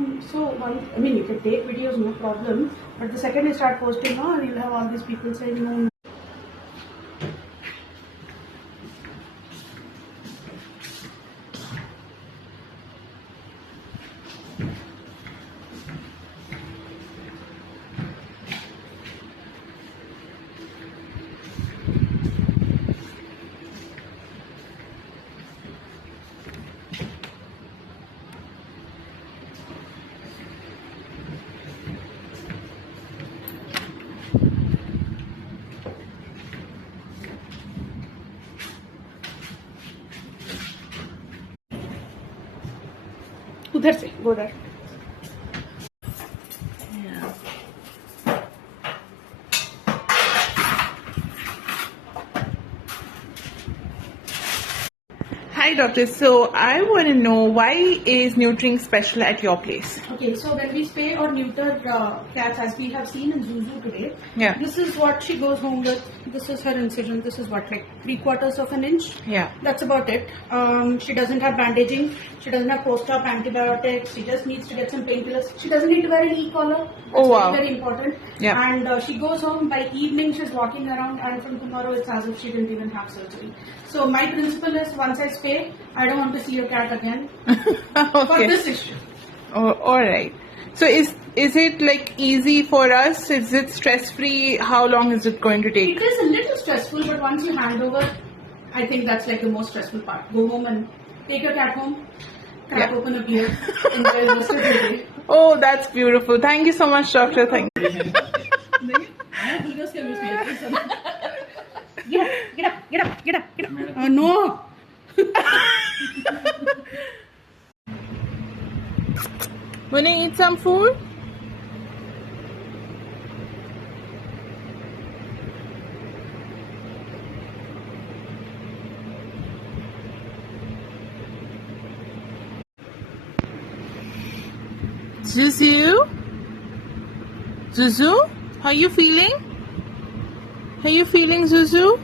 I mean, you can take videos, no problem. But the second you start posting, you'll have all these people saying no. उधर से go there. Hi doctor, so I want to know, why is neutering special at your place? Okay, so when we spay or neuter cats, as we have seen in Zuzu today, Yeah. this is what she goes home with. This is her incision. This is what, like 3/4 of an inch. Yeah. That's about it. She doesn't have bandaging. She doesn't have post-op antibiotics. She just needs to get some painkillers. She doesn't need to wear an e-collar. That's Oh, wow. very, very important. Yeah. And she goes home by evening. She's walking around, and from tomorrow it's as if she didn't even have surgery. So my principle is, once I spay, I don't want to see your cat again for Okay. this issue. Oh, all right. So is it like easy for us? Is it stress free? How long is it going to take? It is a little stressful, but once you hand over, I think that's like the most stressful part. Go home and take your cat home, crack Yeah. open a beer, enjoy the rest of the day. Oh, that's beautiful. Thank you so much, doctor. Thank you. Get up. No. Wanna eat some food? Zuzu? Zuzu? How you feeling? How you feeling, Zuzu?